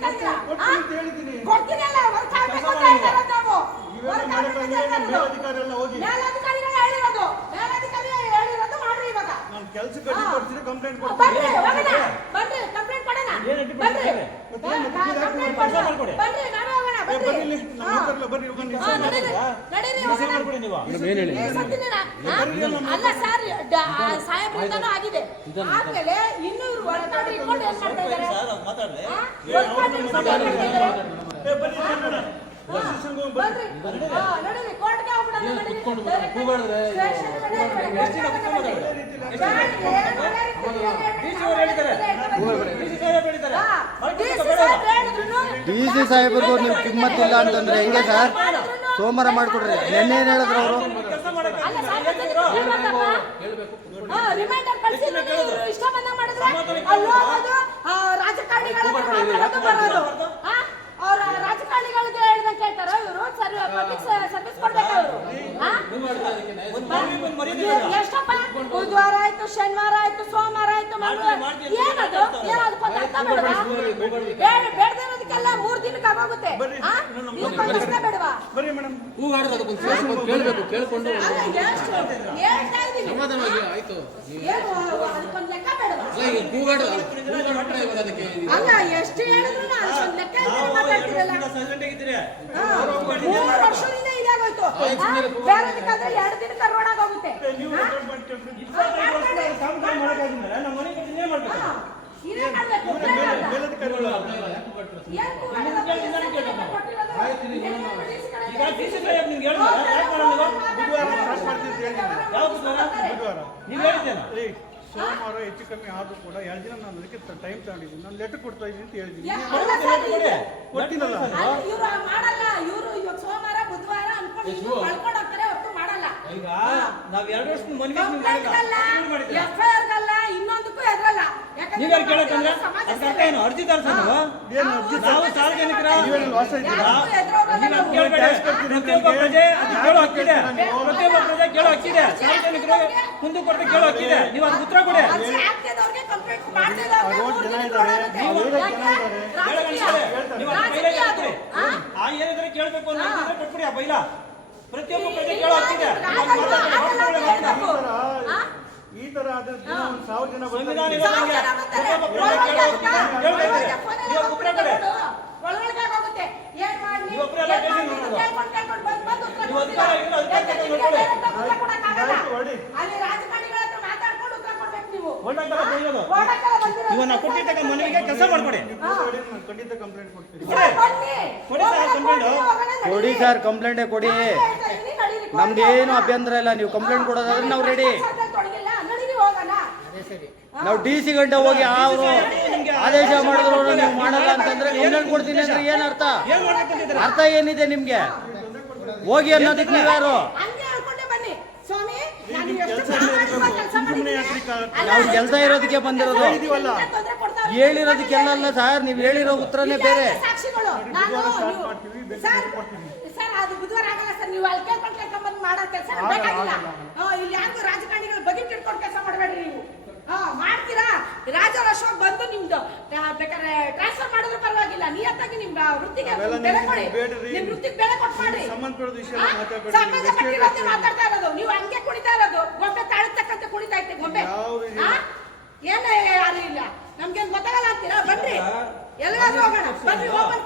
ದುಡಿತಾ ಇದ್ದೀರಾ? ಕೊಡ್ತೀನಿ ಅಲ್ಲ, ವರ್ಕ್ ಆಗ್ಬೇಕು ಅಂತ ಹೇಳ್ತಾರೆ ನಾವು. ಮೇಲಧಿಕಾರಿಗಳು ಹೇಳಿರೋದು ಮಾಡ್ರಿ ಇವಾಗ. ಕೆಲಸಕ್ಕೆ ಕೊಡ್ತೀನಿ, ಕಂಪ್ಲೇಂಟ್ ಬನ್ರಿ ಕಂಪ್ಲೇಂಟ್ ಕೊಡೋಣ. ಬನ್ರಿ ನಾವೇ ಹೋಗೋಣ. ಅಲ್ಲ ಸರ್, ಸಾಹೇಬ್ರಿಂದನೂ ಆಗಿದೆ. ಆದ್ಮೇಲೆ ಇನ್ನೂ ಇವ್ರು ಹೊರತಾಡಿ ಇಟ್ಕೊಂಡು ಏನ್ ಮಾಡ್ತಾ ಇದ್ದಾರೆ? ನಡೀರಿ ಕೋರ್ಟ್ಗೆ ಹೋಗ್ಬಿಡೋಣ. ಡಿಸಿ ಸಾಹೇಬರಿಗೂ ನೀವು ಕಿಮ್ಮತ್ತಿಲ್ಲ ಅಂತಂದ್ರೆ ಹೆಂಗೆ ಸರ್? ಸೋಮವಾರ ಮಾಡ್ಕೊಡ್ರಿ. ನೆನ್ನೆ ಏನ್ ಹೇಳಿದ್ರು ಅವರು? ರಿಮೈಂಡರ್ ಕಳಿಸಿ ಇಷ್ಟ ಬಂದ ಮಾಡಿದ್ರೆ ಅಲ್ಲಿ ಹೋಗೋದು, ರಾಜಕಾರಣಿಗಳ ಬರೋದು. ಅವ್ರ ರಾಜಕಾರಣಿಗಳಿಗೆ ಹೇಳ್ದಂಗೆ ಕೇಳ್ತಾರ ಇವರು? ಪಬ್ಲಿಕ್ ಸರ್ವಿಸ್ ಕೊಡ್ಬೇಕು ಅವರು. ಎಷ್ಟಪ್ಪ, ಬುಧವಾರ ಆಯ್ತು, ಶನಿವಾರ ಆಯ್ತು, ಸೋಮವಾರ ಆಯ್ತು, ಮಂಗಳವಾರ ಏನದು ಬೇಡದಿರೋದಕ್ಕೆಲ್ಲ 3 ದಿನಕ್ಕೆ ಆಗೋಗುತ್ತೆ. ಬೇಡವಾ? ಹೇಳ್ತಾ ಇದ್ದೀನಿ, ಅದಕ್ಕೊಂದು ಲೆಕ್ಕ ಬೇಡವಾ? ಅಲ್ಲ, ಎಷ್ಟು ಹೇಳಿದ್ರು ಅದಕ್ಕೊಂದು ಲೆಕ್ಕ ಮಾತಾಡ್ತಿರಲ್ಲ. 3 ವರ್ಷದಿಂದ ಇದಾಗೋಯ್ತು. ಬೇರೆದಕ್ಕಾದ್ರೆ 2 ದಿನಕ್ಕೆ ರೋಡ್ ಆಗೋಗುತ್ತೆ. ಸೋಮವಾರ ಹೆಚ್ಚು ಕಮ್ಮಿ ಆದ್ರೂ ಕೂಡ 2 ದಿನ ನಾನು ಅದಕ್ಕೆ ಟೈಮ್ ತಗೊಂಡಿದ್ದೀನಿ. ನಾನು ಲೆಟರ್ ಕೊಡ್ತಾ ಇದ್ದೀನಿ ಅಂತ ಹೇಳಿದ್ದೀನಿ. ಕೊಡ್ತೀನಲ್ಲ ಮಾಡಲ್ಲ ಇವರು. ಇವಾಗ ಸೋಮವಾರ ಬುಧವಾರ ಅನ್ಕೊಂಡು ಕಳ್ಕೊಂಡು ಹೋಗ್ತಾರೆ, ಹೊರತು ಮಾಡಲ್ಲ. ಈಗ ನಾವ್ 2 ವರ್ಷದ ಮನೆಗೆ FIR ಗಲ್ಲ, ಇನ್ನೊಂದಕ್ಕೂ ಎದ್ರಲ್ಲ. ನೀವ್ ಕೇಳಕ್ಕಂದ್ರೆ ಅರ್ಜಿ ತರ್ಸ ನಾವು ಸಾರ್ವಜನಿಕರ ಪ್ರತಿಯೊಬ್ಬ ಪ್ರಜೆ ಕೇಳೋ ಹಕ್ಕಿದೆ. ಪ್ರತಿಯೊಬ್ಬ ಪ್ರಜೆ ಕೇಳೋ ಹಕ್ಕಿದೆ. ಸಾರ್ವಜನಿಕರು ಮುಂದೆ ಕೊಡ್ತಾ ಕೇಳೋ ಹಕ್ಕಿದೆ. ನೀವು ಅದಕ್ಕೆ ಉತ್ತರ ಕೊಡಿ. ಆ ಏನಿದ್ರೆ ಕೇಳ್ಬೇಕು ಅನ್ನೋದಿದ್ರೆ ಕೊಟ್ಬಿಡಿ ಆ ಬೈಲ. ಪ್ರತಿಯೊಬ್ಬ ಪ್ರಜೆ ಕೇಳೋ ಹಕ್ಕಿದೆ. ಈ ತರ ಆದ್ರೆ 1000 ಜನ ಇವನ್ನ ಕೊಟ್ಟಿದ್ದಾಗ ಮನೆಗೆ ಕೆಲಸ ಮಾಡ್ಕೊಡಿ. ಖಂಡಿತ ಕಂಪ್ಲೇಂಟ್ ಕೊಡ್ತೀನಿ. ಕೊಡಿ ಸರ್, ಕಂಪ್ಲೇಂಟೇ ಕೊಡಿ. ನಮ್ದೇನು ಅಭ್ಯಂತರ ಇಲ್ಲ. ನೀವು ಕಂಪ್ಲೇಂಟ್ ಕೊಡೋದಾದ್ರೆ ನಾವು ರೆಡಿ. ನಾವು DC ಗಂಟೆ ಹೋಗಿ ಅವರು ಆದೇಶ ಮಾಡಿದ್ರು ನೀವು ಮಾಡಲ್ಲ ಅಂತಂದ್ರೆ ಕಂಪ್ಲೇಂಟ್ ಕೊಡ್ತೀನಿ ಅಂದ್ರೆ ಏನ್ ಅರ್ಥ? ಅರ್ಥ ಏನಿದೆ ನಿಮ್ಗೆ? ಹೋಗಿ ಅನ್ನೋದಕ್ಕೆ ನೀವ್ಯಾರು? ನಾವು ಕೆಲಸ ಇರೋದಕ್ಕೆ ಬಂದಿರೋದು. ಹೇಳಿರೋದಕ್ಕೆಲ್ಲ ಅಲ್ಲ ಸರ್, ನೀವು ಹೇಳಿರೋ ಉತ್ತರನೇ ಬೇರೆ. ಸರ್ ಅದು ಬುಧವಾರ ಆಗಲ್ಲ ಸರ್. ನೀವು ಅಲ್ಲಿ ಕೇಳ್ಕೊಂಡು ಮಾಡೋ ಕೆಲಸ ಬೇಕಾಗಿಲ್ಲ. ಇಲ್ಲಿ ಯಾರಿಗೂ ರಾಜಕಾರಣಿಗಳು ಬಗೆಟ್ ಇಟ್ಕೊಂಡು ಕೆಲಸ ಮಾಡಬೇಡ್ರಿ. ನೀವು ಮಾಡ್ತೀರಾ? ರಾಜಾರೋಷವಾಗಿ ಬಂದು ನಿಮ್ದು ಬೇಕಾದ್ರೆ ಟ್ರಾನ್ಸ್ಫರ್ ಮಾಡಿದ್ರು ಪರವಾಗಿಲ್ಲ. ನಿಯತ್ತಾಗಿ ನಿಮ್ ವೃತ್ತಿಗೆ ಬೆಲೆ ಕೊಡಿ. ನಿಮ್ ವೃತ್ತಿಗೆ ಬೆಲೆ ಕೊಟ್ಟು ಮಾಡಿ. ಸಂಬಂಧಪಟ್ಟಿರೋದು ಮಾತಾಡ್ತಾ ಇರೋದು. ನೀವು ಹಂಗೆ ಕುಣಿತಾ ಇರೋದು. ಗೊಂಬೆ ತಾಳತಕ್ಕಂತೆ ಕುಣಿತಾ ಇತ್ತೆ ಗೊಂಬೆ. ಏನೇ ಯಾರು ಇಲ್ಲ, ನಮ್ಗೇನ್ ಗೊತ್ತಾಗಲ್ಲ ಅಂತೀರಾ? ಬನ್ರಿ, ಎಲ್ಲಾದ್ರೂ ಹೋಗೋಣ. ಬನ್ರಿ, ಓಪನ್